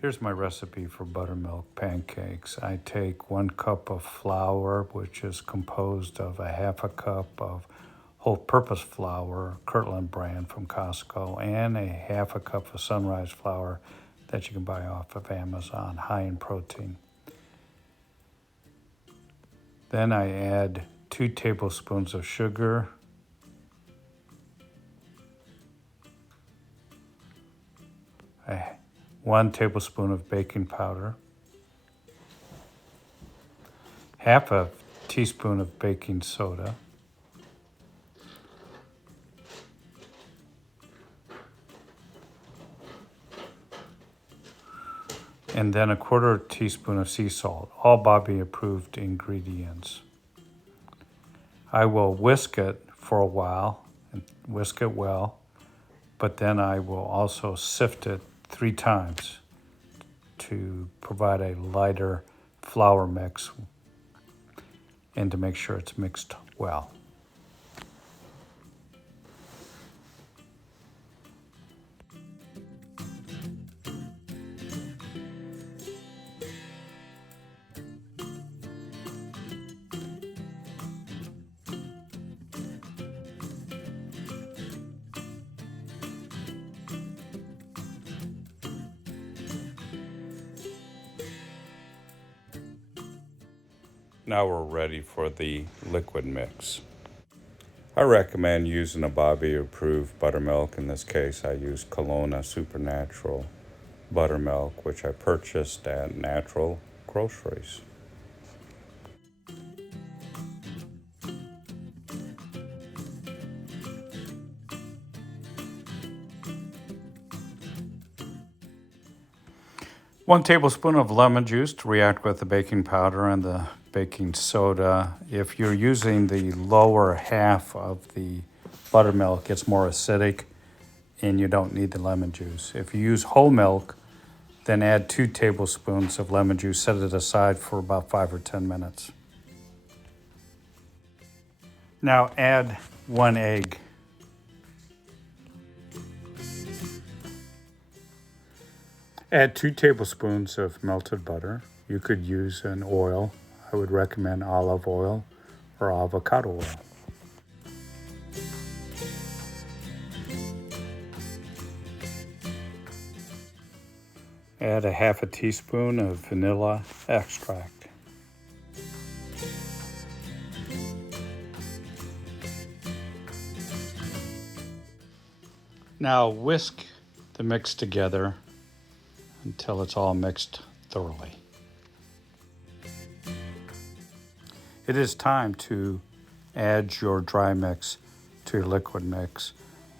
Here's my recipe for buttermilk pancakes. I take 1 cup of flour, which is composed of a half a cup of whole-purpose flour, Kirtland brand from Costco, and a half a cup of sunrise flour that you can buy off of Amazon, high in protein. Then I add 2 tablespoons of sugar, 1 tablespoon of baking powder, half a teaspoon of baking soda, and then a 1/4 teaspoon of sea salt, all Bobby approved ingredients. I will whisk it for a while and whisk it well, but then I will also sift it 3 times to provide a lighter flour mix and to make sure it's mixed well. Now we're ready for the liquid mix. I recommend using a Bobby approved buttermilk. In this case, I use Kelowna Supernatural buttermilk, which I purchased at Natural Groceries. One tablespoon of lemon juice to react with the baking powder and the baking soda. If you're using the lower half of the buttermilk, it's more acidic and you don't need the lemon juice. If you use whole milk, then add 2 tablespoons of lemon juice. Set it aside for about 5 or 10 minutes. Now add 1 egg. Add 2 tablespoons of melted butter. You could use an oil. I would recommend olive oil or avocado oil. Add a half a teaspoon of vanilla extract. Now whisk the mix together until it's all mixed thoroughly. It is time to add your dry mix to your liquid mix.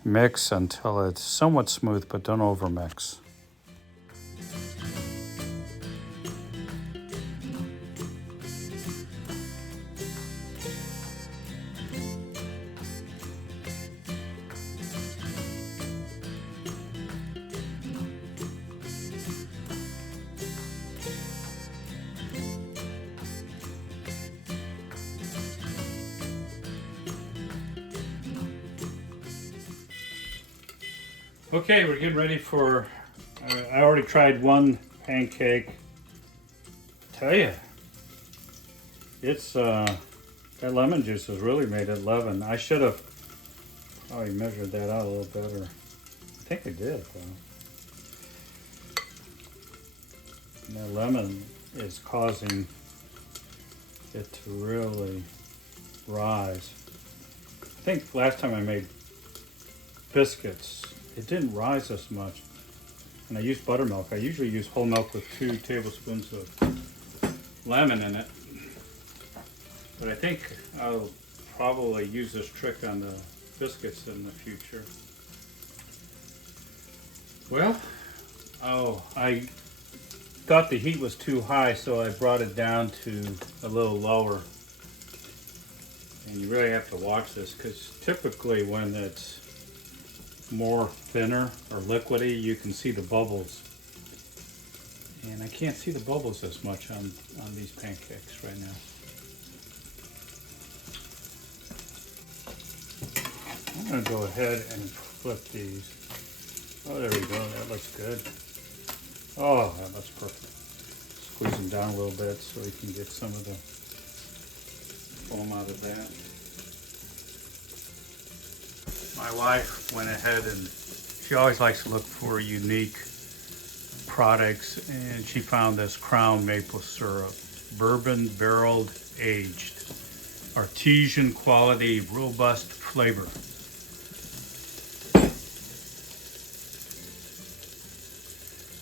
Mix until it's somewhat smooth, but don't overmix. Okay, we're getting ready for, I already tried one pancake. Tell you, it's, that lemon juice has really made it leaven. I should have probably measured that out a little better. I think I did, though. And that lemon is causing it to really rise. I think last time I made biscuits, it didn't rise as much. And I used buttermilk. I usually use whole milk with 2 tablespoons of lemon in it. But I think I'll probably use this trick on the biscuits in the future. Well, I thought the heat was too high, so I brought it down to a little lower. And you really have to watch this, because typically when it's more thinner or liquidy, you can see the bubbles. And I can't see the bubbles as much on these pancakes right now. I'm going to go ahead and flip these. Oh, there we go. That looks good. Oh, that's perfect. Squeeze them down a little bit so you can get some of the foam out of that. My wife went ahead and she always likes to look for unique products, and she found this Crown maple syrup, bourbon barreled aged, artesian quality, robust flavor.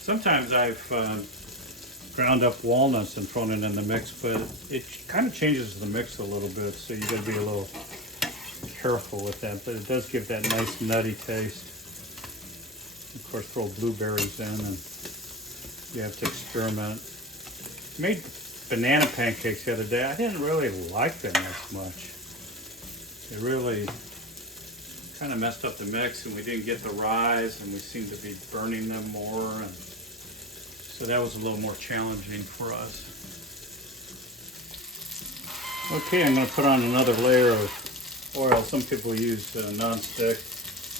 Sometimes I've ground up walnuts and thrown it in the mix, but it kind of changes the mix a little bit, so you got to be a little careful with that. But it does give that nice nutty taste. Of course, throw blueberries in, and you have to experiment. I made banana pancakes the other day. I didn't really like them as much. It really kind of messed up the mix, and we didn't get the rise, and we seemed to be burning them more. And so that was a little more challenging for us. Okay, I'm going to put on another layer of oil. Some people use non-stick.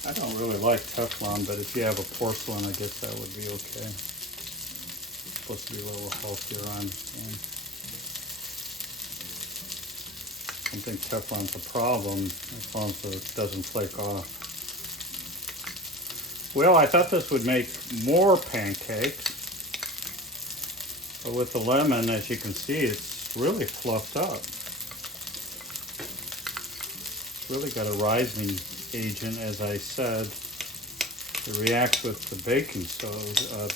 I don't really like Teflon, but if you have a porcelain, I guess that would be okay. It's supposed to be a little healthier, I understand. I don't think Teflon's a problem as long as it doesn't flake off. Well, I thought this would make more pancakes. But with the lemon, as you can see, it's really fluffed up. It's really got a rising agent, as I said. It reacts with the baking soda.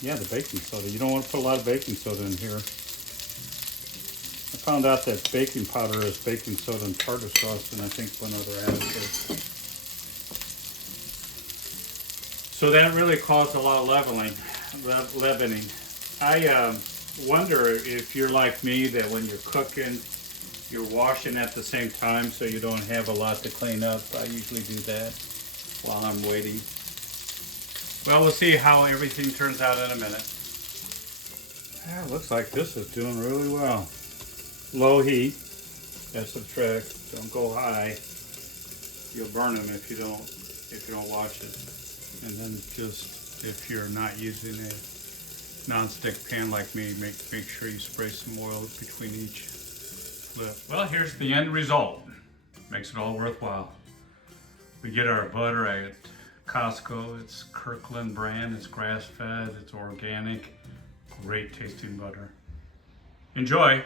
The baking soda. You don't want to put a lot of baking soda in here. I found out that baking powder is baking soda and tartar sauce, and I think one other additive. So that really caused a lot of leavening. I wonder if you're like me, that when you're cooking, you're washing at the same time so you don't have a lot to clean up. I usually do that while I'm waiting. Well, we'll see how everything turns out in a minute. Yeah, it looks like this is doing really well. Low heat, that's the trick. Don't go high. You'll burn them if you don't watch it. And then just, if you're not using a non-stick pan like me, make sure you spray some oil between each flip. Well, here's the end result. Makes it all worthwhile. We get our butter at Costco. It's Kirkland brand. It's grass-fed. It's organic. Great tasting butter. Enjoy.